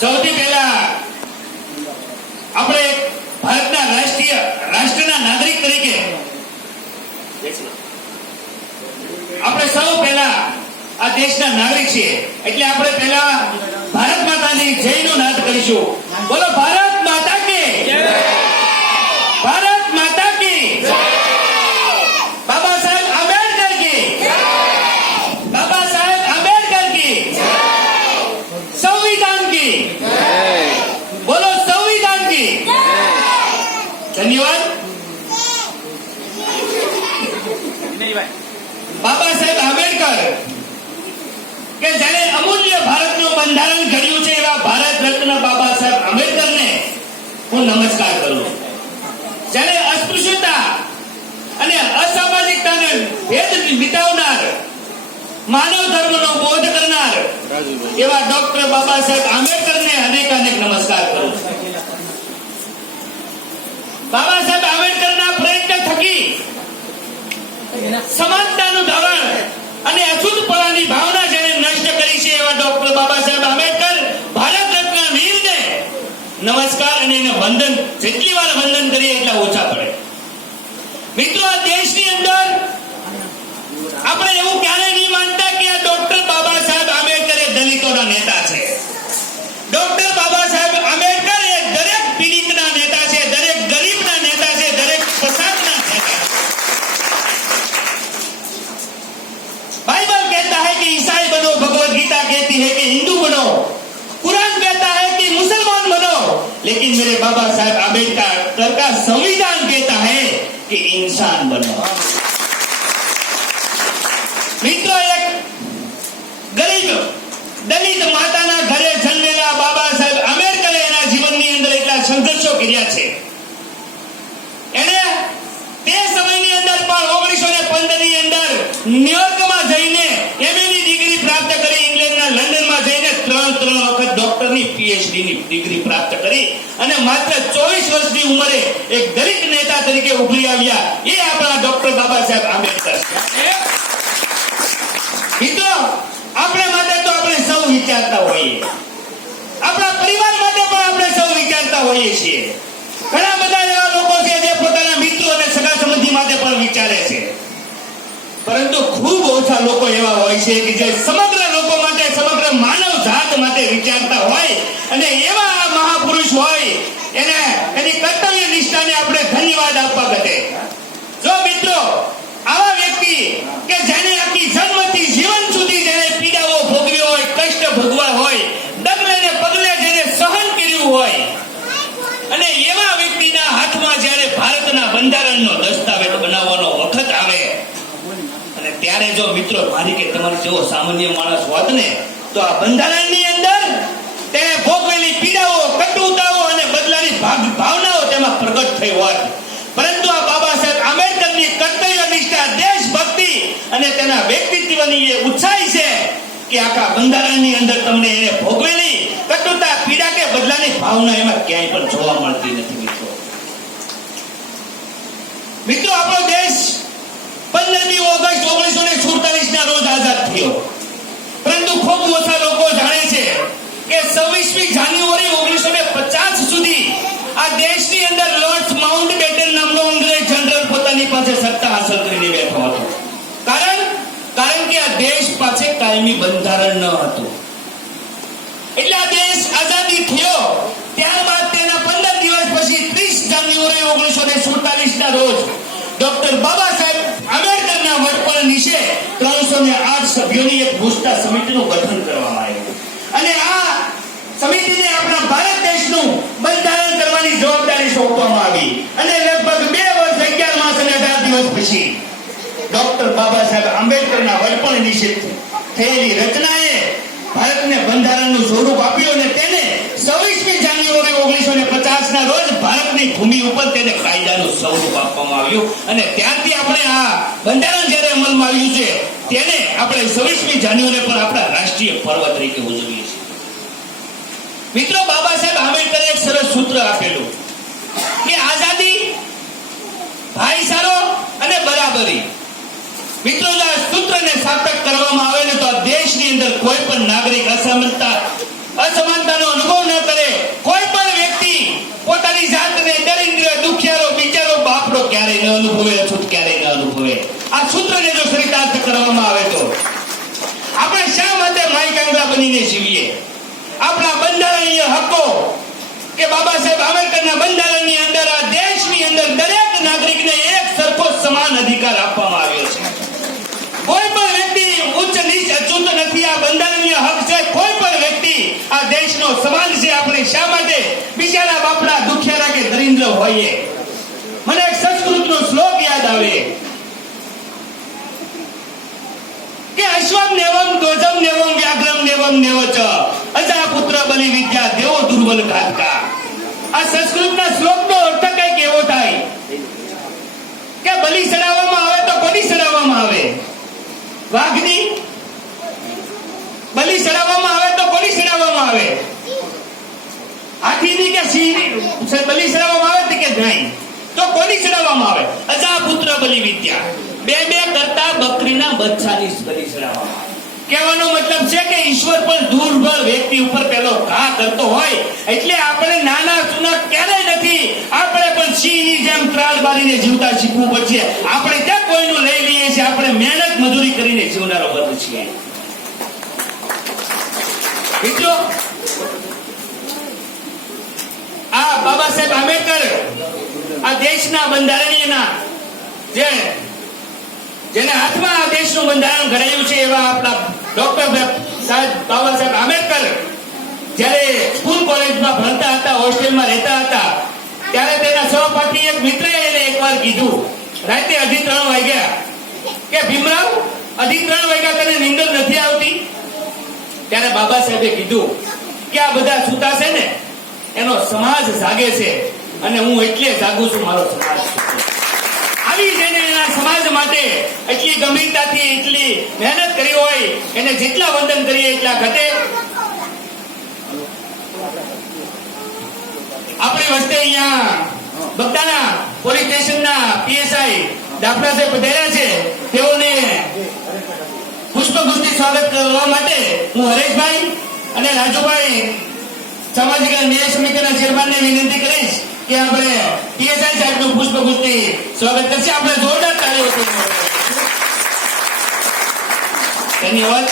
સૌથી પહેલા આપણે ભારતના રાષ્ટ્રના નાગરિક તરીકે આપણે સૌ પહેલા આ દેશના નાગરિક છીએ, એટલે આપણે પહેલા ભારત માતાની જયનો નાદ કરીશું. બોલો ભારત માતા કી જય. ભારત માતા કી જય. બાબા સાહેબ આંબેડકર કી જય. બાબા સાહેબ આંબેડકર કી જય. સંવિધાન કી જય. બોલો સંવિધાન કી જય. ધન્યવાદ. બાબા સાહેબ આંબેડકર કે જેને અમૂલ્ય ભારતનું બંધારણ ઘડ્યું છે, એવા ભારત રત્ન બાબા સાહેબ આંબેડકરને હું નમસ્કાર કરું છું. જેને અસ્પૃશ્યતા અને અસામાજિકતાને ભેદ મિટાવનાર, માનવ ધર્મનો બોધ કરનાર એવા ડોક્ટર બાબા સાહેબ આંબેડકરને અનેક નમસ્કાર કરું છું. બાબા સાહેબ આંબેડકરના પ્રયત્ન થકી સમાનતાનું ધોરણ અને અછૂતપણાની ભાવના જેને નષ્ટ કરી છે, એવા ડોક્ટર બાબા સાહેબ આંબેડકર ભારત રત્ન વીરને નમસ્કાર અને એને વંદન, જેટલી વાર વંદન કરીએ એટલા ઓછા પડે. મિત્રો, આ દેશની અંદર આપણે એવું ક્યારે નહીં માનતા કે આ ડોક્ટર બાબા સાહેબ આંબેડકર એ દલિતોના નેતા છે. ડોક્ટર બાબા સાહેબ આંબેડકર એ દરેક પીડિતના નેતા છે, દરેક ગરીબના નેતા છે, દરેક પછાતના નેતા છે. बाइबल कहता है कि ईसाई बनो, भगवत गीता कहती है कि हिंदू बनो, कुरान कहता है कि मुसलमान बनो, लेकिन मेरे बाबा साहब आंबेडकर का संविधान कहता है कि इंसान बनो. मित्रों, एक गरीब दलित माताना घरे जन्मेला बाबा साहेब आंबेडकरे एना जीवननी अंदर એટલા સંઘર્ષો કર્યા છે. એને તે સમયની અંદર પણ 1915 ની અંદર ન્યુયોર્કમાં જઈને એમએની ડિગ્રી પ્રાપ્ત કરી, ઇંગ્લેન્ડના લંડનમાં જઈને ત્રણ વખત ડોક્ટરની પીએચડી ની ડિગ્રી પ્રાપ્ત કરી અને માત્ર 24 વર્ષની ઉંમરે એક દલિત નેતા તરીકે ઉભરી આવ્યા. એ આપણા ડોક્ટર બાબા સાહેબ આંબેડકર. મિત્રો, આપણે માટે તો આપણે સૌ વિચારતા હોઈએ, આપણા પરિવાર માટે પણ આપણે સૌ વિચારતા હોઈએ છીએ. ઘણા બધા એવા લોકો છે જે પોતાના મિત્રો અને સગા સંબંધી માટે પણ વિચારે છે, પરંતુ ખૂબ ઓછા લોકો એવા હોય છે કે જે સમગ્ર લોકો માટે, સમગ્ર માનવ જાત માટે વિચારતા હોય. અને એવા મહાપુરુષ હોય એને એની કર્તવ્ય નિષ્ઠાને આપણે ધન્યવાદ આપવા ઘટે. જો મિત્રો, આવા વ્યક્તિ કે જેને આખી જન્મથી જીવન સુધી જેને પીડાઓ ભોગવી હોય, કષ્ટ ભોગવા હોય, ડગલે ને પગલે જેને સહન કર્યું હોય, અને એવા વ્યક્તિના હાથમાં જ્યારે ભારતના બંધારણનો દસ્તાવેજ બનાવવાનો વખત આવે અને ત્યારે જો મિત્રો મારી કે તમારી જેવો સામાન્ય માણસ હોત ને, તો આ બંધારણની અંદર તેને ભોગવેલી પીડાઓ, કટુતાઓ અને બદલાની ભાવનાઓ તેમાં પ્રગટ થઈ હોત. પરંતુ આ બાબા સાહેબ આંબેડકરની કર્તવ્ય નિષ્ઠા, દેશભક્તિ અને તેના વ્યક્તિત્વની એ ઉત્સાહી છે કે આખા બંધારણની અંદર તમને એને ભોગવેલી કટુતા, પીડા કે બદલાની ભાવના એમાં ક્યાંય પણ જોવા મળતી નથી. મિત્રો, આપણો દેશ 15મી ઓગસ્ટ 1947 ના રોજ આઝાદ થયો, પરંતુ ખૂબ ઓછા લોકો જાણે છે કે 26મી જાન્યુઆરી 1950 સુધી આ દેશની અંદર લોર્ડ માઉન્ટબેટન નામનો અંગ્રેજ જનરલ પોતાની પાસે સત્તા હાંસલ કરીને બેઠો હતો. કારણ કે આ દેશ પાસે કાયમી બંધારણ ન હતું. એટલે આ દેશ આઝાદી થયો ત્યારબાદ તેના 15 દિવસ પછી 30 જાન્યુઆરી 1947 ના રોજ ડોક્ટર બાબા સાહેબ આંબેડકરના વડપણ નીચે 308 સભ્યોની એક પુષ્ટા સમિતિનું ગઠન કરવામાં આવ્યું. અને આ સમિતિને આપણા ભારત દેશનું બંધારણ કરવાની જવાબદારી સોંપવામાં આવી. અને લગભગ 2 વર્ષ 11 માસ અને 18 દિવસ પછી ડોક્ટર બાબા સાહેબ આંબેડકરના વડપણ નીચે થયેલી રચનાએ ભારતને બંધારણનું સ્વરૂપ આપ્યું અને તેને 26મી જાન્યુઆરી 1950 ના રોજ ભારતની ભૂમિ ઉપર તેને કાયદાનું સ્વરૂપ આપવામાં આવ્યું. અને ત્યારથી આપણે આ બંધારણ જ્યારે અમલમાં આવ્યું છે તેને આપણે 26મી જાન્યુઆરી પર આપણા રાષ્ટ્રીય પર્વ તરીકે ઉજવીએ છીએ. મિત્રો, બાબા સાહેબ આંબેડકરે એક સરસ સૂત્ર આપેલું કે આઝાદી, ભાઈચારો અને બરાબરી. મિત્રો, જો આ સૂત્રને સાર્થક કરવામાં આવે ને તો આ દેશની અંદર કોઈ પણ નાગરિક અસમાનતાનો અનુભવ ન કરે. કોઈ પણ વ્યક્તિ પોતાની જાતને દરિદ્ર, દુખિયારો, બિચારો, બાપડો ક્યારેય ન અનુભવે, અછૂત ક્યારેય ન અનુભવે. આ સૂત્રને જો ચરિતાર્થ કરવામાં આવે તો આપણે શા માટે માય કાંગડા બનીને જીવીએ? આપણા બંધારણીય હકો કે બાબા સાહેબ આંબેડકરના બંધારણની અંદર આ દેશની અંદર દરેક નાગરિકને એક સરખો સમાન અધિકાર આપવામાં આવ્યો છે. કોઈ પણ વ્યક્તિ ઉચ્ચ નીચ અછૂત નથી. આ બંધારણીય હક છે. કોઈ પણ વ્યક્તિ આ દેશનો સમાન છે. આપણે શા માટે બિચારા બાપડા, દુખિયારા કે દરિદ્ર હોઈએ? મને એક સંસ્કૃતનો શ્લોક યાદ આવે કે અશ્વમ ધ્વજમ નેવમ વ્યાઘ્રમ નેવમ નેવચ અજા પુત્ર બલિ વિદ્યા દેવો દુર્બલ ઘાતકા. આ સંસ્કૃતના શ્લોકનો અર્થ કઈક એવો થાય કે બલિ ચડાવવામાં આવે તો કોની ચડાવવામાં આવે? વાઘની. બલિ ચડાવવામાં આવે તો કોની ચડાવવામાં આવે? હાથીની કે સિંહની બલિ ચડાવવામાં આવે કે નહીં? તો કોની ચડાવવામાં આવે? અજા પુત્ર બલિ વિદ્યા. બે કરતા બકરીના બચ્ચાની બલિ ચડાવવામાં આવે. કહેવાનો મતલબ છે કે ઈશ્વર પણ દુર્બળ વ્યક્તિ ઉપર પેલો ઘા કરતો હોય એટલે આપણે નાના સુના ક્યારેય નથી. આપણે પણ સિંહની જેમ ત્રાળ બારીને જીવતા શીખવું પડશે. આપણે ત્યાં કોઈનું લઈ લઈએ છીએ. આપણે મહેનત મજૂરી કરીને જીવનારો વર્ગ છીએ. મિત્રો, આ બાબા સાહેબ આંબેડકર આ દેશના બંધારણીયના જેને હાથમાં આ દેશનું બંધારણ ઘડાયું છે એવા આપણા ડોક્ટર સાહેબ બાબા સાહેબ આંબેડકર જ્યારે સ્કૂલ કોલેજમાં ભણતા હતા, હોસ્ટેલમાં રહેતા હતા, ત્યારે તેના સહપાઠી એક મિત્રએ એને એકવાર કીધું રાતે 2:30 વાગ્યા કે ભીમરાવ 2:30 વાગ્યા તને નીંદર નથી આવતી? ત્યારે બાબા સાહેબે કીધું કે આ બધા સૂતા છે ને એનો સમાજ જાગે છે અને હું એટલે જાગું છું. મારો સમાજ આવી જેને એના સમાજ માટે એટલી ગંભીરતાથી એટલી મહેનત કરી હોય એને જેટલા વંદન કરીએ એટલા ઘટે. આપણી વચ્ચે અહીંયા બગદાણા પોલીસ સ્ટેશનના પીએસઆઈ દાફડા સાહેબ પધાર્યા છે. તેઓને પુષ્પગુચ્છથી સ્વાગત કરવા માટે હું હરેશભાઈ અને રાજુભાઈ સામાજિક ન્યાય સમિતિના ચેરમેનને વિનંતી કરીશ કે આપણે પીએસઆઈ સાહેબનું પુષ્પગુચ્છથી સ્વાગત કરશે. આપણે જોરદાર તાળીઓ. ધન્યવાદ.